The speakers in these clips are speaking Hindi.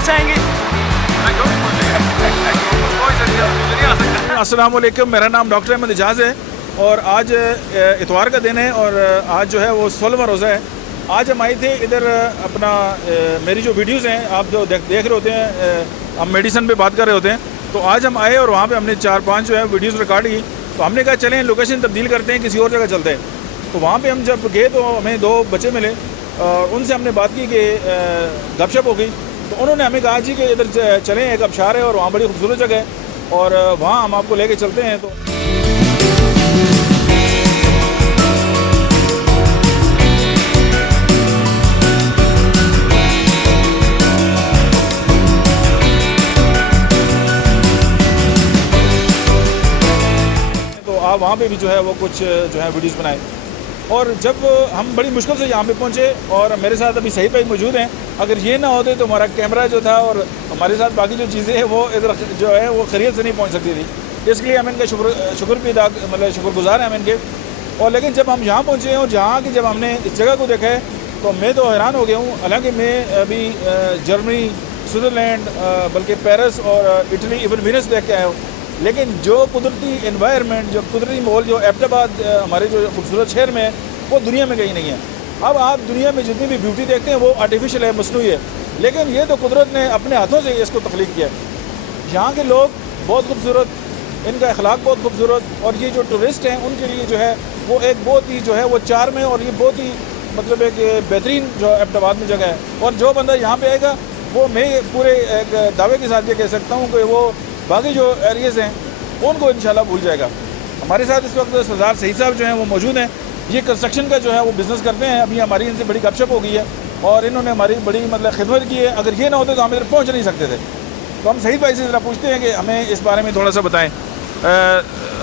से आएंगे। अस्सलाम वालेकुम, मेरा नाम डॉक्टर अहमद इजाज़ है और आज इतवार का दिन है और आज जो है वो 16वां रोज़ा है। आज हम आए थे इधर अपना मेरी जो वीडियोज़ हैं आप जो देख रहे होते हैं, हम मेडिसिन पे बात कर रहे होते हैं, तो आज हम आए और वहाँ पे हमने 4-5 जो है वीडियोज़ रिकॉर्ड की। तो हमने कहा चलें लोकेशन तब्दील करते हैं, किसी और जगह चलते हैं। तो वहाँ पे हम जब गए तो हमें 2 बच्चे मिले और उनसे हमने बात की कि गपशप हो गई। तो उन्होंने हमें कहा जी कि इधर चलें, एक आबशार है और वहाँ बड़ी खूबसूरत जगह है और वहाँ हम आपको लेके चलते हैं। तो आप वहाँ पे भी जो है वो कुछ जो है वीडियोज़ बनाए। और जब हम बड़ी मुश्किल से यहाँ पे पहुँचे और मेरे साथ अभी सही भाई मौजूद हैं, अगर ये ना होते तो हमारा कैमरा जो था और हमारे साथ बाकी जो चीज़ें हैं वो इधर जो है वो खैरियत से नहीं पहुँच सकती थी। इसलिए हम इनका शुक्र भी मतलब शुक्रगुजार हैं हम इनके। और लेकिन जब हम यहाँ पहुँचे और जहाँ की जब हमने इस जगह को देखा है तो मैं तो हैरान हो गया हूँ। हालाँकि मैं अभी जर्मनी, स्विट्ज़रलैंड, बल्कि पेरिस और इटली, इवन वीनस देख के आया हूँ, लेकिन जो कुदरती एनवायरनमेंट, जो कुदरती माहौल जो एबटाबाद हमारे जो खूबसूरत शहर में है वो दुनिया में कहीं नहीं है। अब आप दुनिया में जितनी भी ब्यूटी देखते हैं वो आर्टिफिशियल है, मसनूई है, लेकिन ये तो कुदरत ने अपने हाथों से इसको तख्लीक किया है। यहाँ के लोग बहुत खूबसूरत, इनका अखलाक बहुत खूबसूरत और ये जो टूरिस्ट हैं उनके लिए जो है वो एक बहुत ही जो है वो चार्म है और ये बहुत ही मतलब एक बेहतरीन जो एबटाबाद में जगह है। और जो बंदा यहाँ पे आएगा वो मैं पूरे एक दावे के साथ ये कह सकता हूँ कि वो बाकी जो एरियाज़ हैं उनको इंशाल्लाह भूल जाएगा। हमारे साथ इस वक्त सरदार सईद साहब जो हैं वो मौजूद हैं। ये कंस्ट्रक्शन का जो है वो बिज़नेस करते हैं। अभी हमारी इनसे बड़ी गपशप हो गई है और इन्होंने हमारी बड़ी मतलब खिदमत की है। अगर ये ना होते तो हम इधर पहुँच नहीं सकते थे। तो हम सईद भाई से ज़रा पूछते हैं कि हमें इस बारे में थोड़ा सा बताएँ।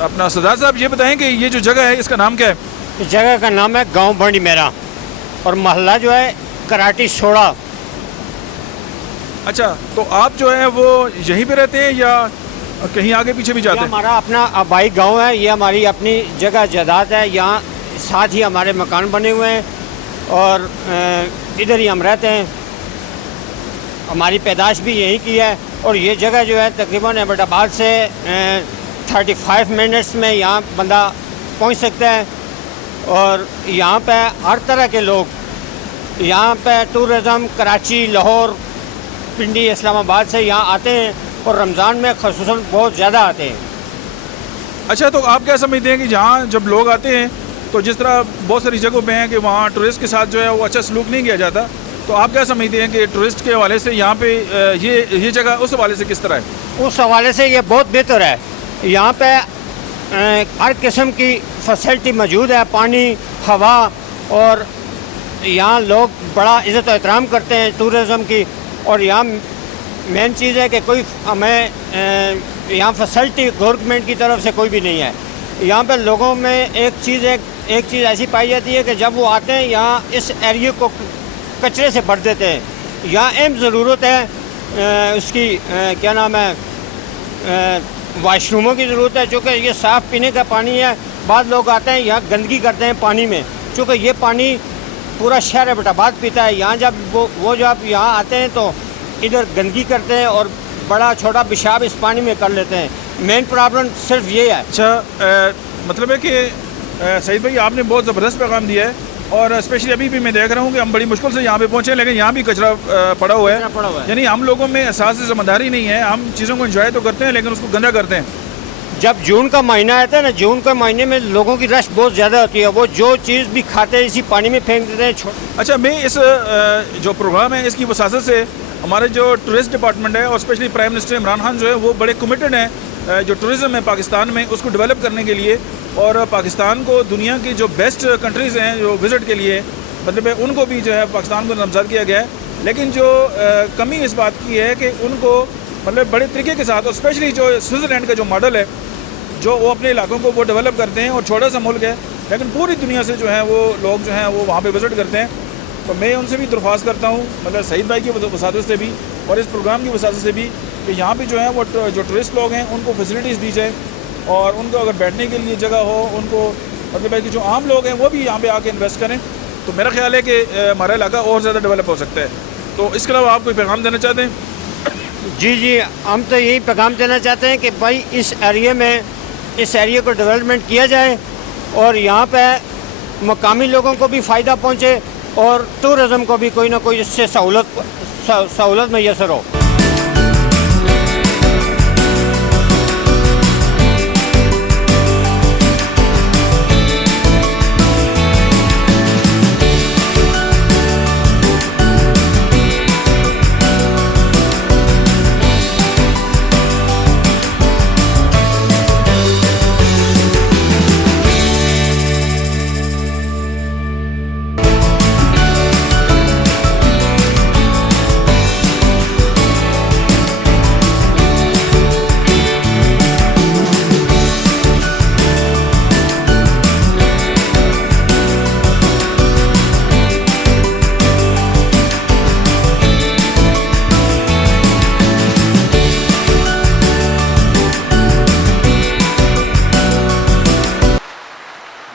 अपना सरदार साहब ये बताएँ कि ये जो जगह है इसका नाम क्या है? इस जगह का नाम है गाँव बंडी मेरा और मोहल्ला जो है कराटी सोड़ा। अच्छा, तो आप जो है वो यहीं पे रहते हैं या कहीं आगे पीछे भी जाते हैं? हमारा अपना आबाई गांव है, ये हमारी अपनी जगह जायदाद है। यहाँ साथ ही हमारे मकान बने हुए हैं और इधर ही हम रहते हैं। हमारी पैदाश भी यहीं की है और ये जगह जो है तकरीबन एबटाबाद से 35 मिनट्स में यहाँ बंदा पहुँच सकता है। और यहाँ पे हर तरह के लोग, यहाँ पे टूरिज़म कराची, लाहौर, पिंडी, इस्लामाबाद से यहाँ आते हैं और रमज़ान में ख़ुसूसन बहुत ज़्यादा आते हैं। अच्छा, तो आप क्या समझते हैं कि जहाँ जब लोग आते हैं तो जिस तरह बहुत सारी जगहों पे हैं कि वहाँ टूरिस्ट के साथ जो है वो अच्छा सलूक नहीं किया जाता, तो आप क्या समझते हैं कि टूरिस्ट के हवाले से यहाँ पे ये जगह उस हवाले से किस तरह है? उस हवाले से ये बहुत बेहतर है। यहाँ पे हर किस्म की फैसिलिटी मौजूद है, पानी, हवा, और यहाँ लोग बड़ा इज़्ज़त और एहतराम करते हैं टूरिज़म की। और यहाँ मेन चीज़ है कि कोई हमें यहाँ फैसिलिटी गवर्नमेंट की तरफ से कोई भी नहीं है। यहाँ पे लोगों में एक चीज़ ऐसी पाई जाती है कि जब वो आते हैं यहाँ इस एरिया को कचरे से भर देते हैं। यहाँ अहम ज़रूरत है उसकी क्या नाम है, वाशरूमों की ज़रूरत है, चूँकि ये साफ़ पीने का पानी है। बाद लोग आते हैं यहाँ गंदगी करते हैं पानी में, चूँकि ये पानी पूरा शहर एबटाबाद पीता है। यहाँ जब वो जब यहाँ आते हैं तो इधर गंदगी करते हैं और बड़ा छोटा पेशाब इस पानी में कर लेते हैं। मेन प्रॉब्लम सिर्फ ये है। अच्छा, मतलब है कि सईद भाई आपने बहुत ज़बरदस्त पैगाम दिया है और स्पेशली अभी भी मैं देख रहा हूँ कि हम बड़ी मुश्किल से यहाँ पे पहुँचे, लेकिन यहाँ भी कचरा पड़ा हुआ है। यानी हम लोगों में एहसास ज़िम्मेदारी नहीं है। हम चीज़ों को एंजॉय तो करते हैं लेकिन उसको गंदा करते हैं। जब जून का महीना आता है ना, जून के महीने में लोगों की रश बहुत ज़्यादा होती है। वो जो चीज़ भी खाते हैं इसी पानी में फेंक देते हैं। अच्छा, मैं इस जो प्रोग्राम है इसकी वसासत से हमारे जो टूरिस्ट डिपार्टमेंट है और specially prime minister Imran Khan जो है वो बड़े कमिटेड हैं जो टूरिज़म है पाकिस्तान में उसको डेवलप करने के लिए और पाकिस्तान को दुनिया की जो बेस्ट कंट्रीज़ हैं जो विज़िट के लिए मतलब उनको भी जो है पाकिस्तान को नामज़द किया गया है। लेकिन जो कमी इस बात की है कि उनको मतलब बड़े तरीके के साथ और स्पेशली जो स्विट्ज़रलैंड का जो मॉडल है जो वो अपने इलाकों को वो डेवलप करते हैं और छोटा सा मुल्क है लेकिन पूरी दुनिया से जो है वो लोग जो हैं वो वहाँ पे विज़िट करते हैं। तो मैं उनसे भी दरख्वास्त करता हूँ मतलब सईद भाई की वसादत से भी और इस प्रोग्राम की वसादत से भी कि यहाँ पे जो है वो जो टूरिस्ट लोग हैं उनको फैसिलिटीज़ दी जाए और उनको अगर बैठने के लिए जगह हो उनको मतलब है कि जो आम लोग हैं वो भी यहाँ पे आके इन्वेस्ट करें। तो मेरा ख्याल है कि हमारा इलाका और ज़्यादा डेवलप हो सकता है। तो इसके अलावा आप कोई पैगाम देना चाहते हैं? जी जी, हम तो यही पैगाम देना चाहते हैं कि भाई इस एरिया को डेवलपमेंट किया जाए और यहाँ पे मकामी लोगों को भी फ़ायदा पहुँचे और टूरिज़म को भी कोई ना कोई इससे सहूलत मैसर हो।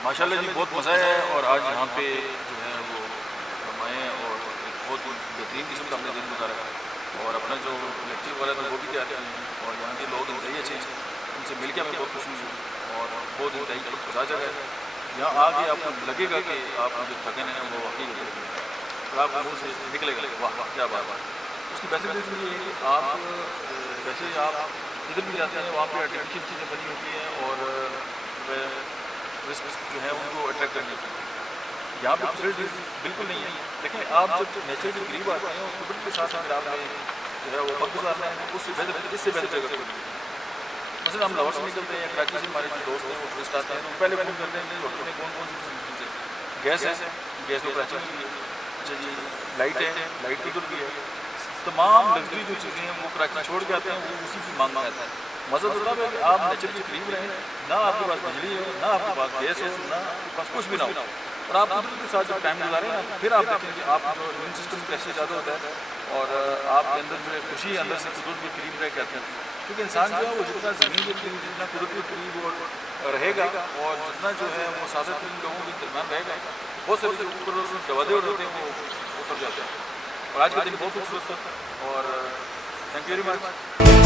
माशाल्लाह जी बहुत मज़ा है और आज यहाँ पे जो है वो हम आए हैं और एक बहुत बेहतरीन किस्म का हमने दिन गुजारा और अपना जो इलेक्ट्रिक वाला था वो भी तैयार किए और यहाँ के लोग इंतहाई अच्छे हैं, उनसे मिल के हमें बहुत खुशी हुई और बहुत इंतहाई खुदा जगह है। यहाँ आके आपको लगेगा कि आप जो थकन है वो वाकई और आपको मुँह से निकलेगा वाह वाह क्या बात है। उसकी बेसिक ये है कि आप वैसे आप जिधर भी जाते हैं वहाँ पर आर्टिफिशियल चीज़ें बनी होती हैं और रिस्क जो है उनको अट्रैक्ट करने की यहाँ पे फैसिलिटीज बिल्कुल नहीं है। लेकिन आप जब नेचर के करीब आते हैं और कुदरत के साथ अगर आप जो है वो वक्त गुजारना है उससे बेहतर इससे बेहतर जगह कोई नहीं। मतलब हम लाहौर से निकलते हैं कराची से हमारे जो दोस्त हैं वो टूरिस्ट आते हैं तो पहले फ़ोन करते हैं कि होटल में कौन कौन सी फैसिलिटीज है। गैस है, गैस तो कराची में भी है, अच्छा जी लाइट है, लाइट तो उधर भी है, तमाम लग्जरी जो चीज़ें हैं वो कराची छोड़ के आते हैं वो उसी की मांग आता है। मज़ा तो तब है कि आप नेचर के करीब रहें, ना आपके पास बिजली हो, ना आपके पास गैस हो, ना आपके पास कुछ भी ना हो और आप कुदरत के साथ जब टाइम गुजारें ना फिर आप देखें कि आप जो इम्यून सिस्टम कैसे ज़्यादा होता है और आपके अंदर जो है खुशी अंदर से कुदरत के करीब रह के आते हैं। क्योंकि इंसान जो है वो जितना ज़मीन के करीब जितना कुदरत के करीब और रहेगा और जितना जो है वो सादा लोगों के दरम्यान रहेगा बहुत सारे जो ऊपर दवादे होते हैं वो उतर जाते हैं। और आज का दिन बहुत खूबसूरत था और थैंक यू वेरी मच।